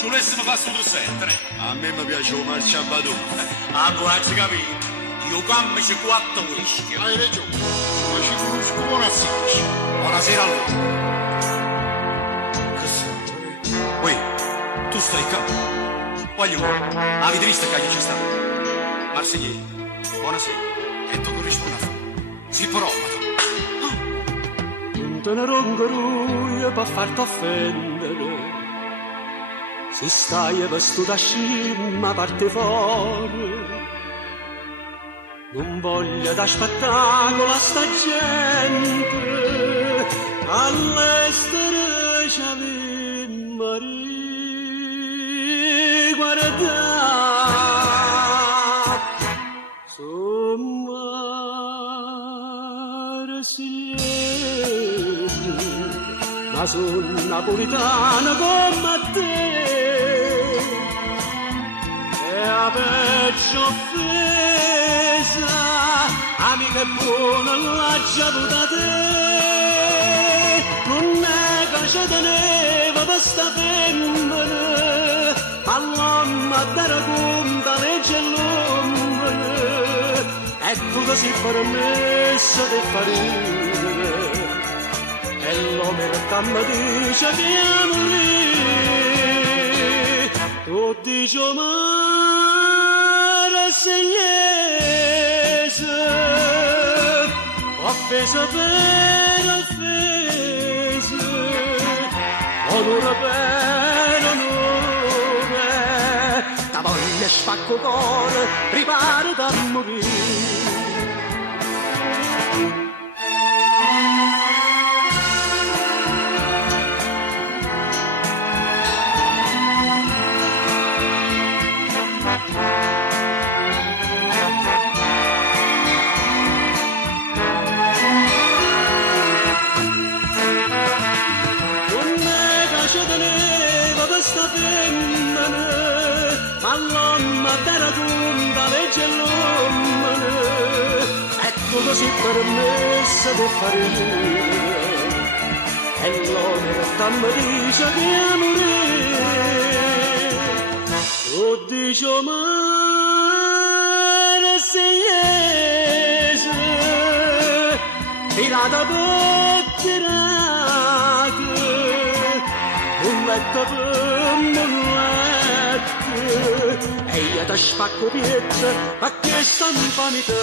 ci volessimo fare sul sempre. A me mi piace un marciabato. Ah, guarda, capito? Io cammo ci 4 whisky. Hai ragione, ma ci conosco buonasera. Buonasera a loro. Che sei? Uè, tu stai qua. Voglio, avete visto che c'è stato? Marsigliese, buonasera. E tu corrispondi a fare. Si prova. Non te ne rongoruia per farti offendere. Se stai vestuta scimma parte fuori. Non voglio da spettacolo a sta gente. All'estero ci avemmo riguardato. Somma marsigliese, ma sono napolitana come te. E a peggio offesa, amica buona l'ha già avuta te. Non è che ci teneva per sta femmina, all'uomo a dare conta legge l'uomo. E tu così permesso di fare ridere, e l'omertà mi dice che morire. Tu dici marsigliese, offesa per offesa, onore per onore, da voglia spacco cuore, riparati a morire. All'uomo della conta legge l'uomo, e tu così permessa di fare ridere, e l'omertà mi dice che morire. Tu dici marsigliese, tirata per tirata, un letto per un letto, e io ti spacco pietro, ma che sta infamità.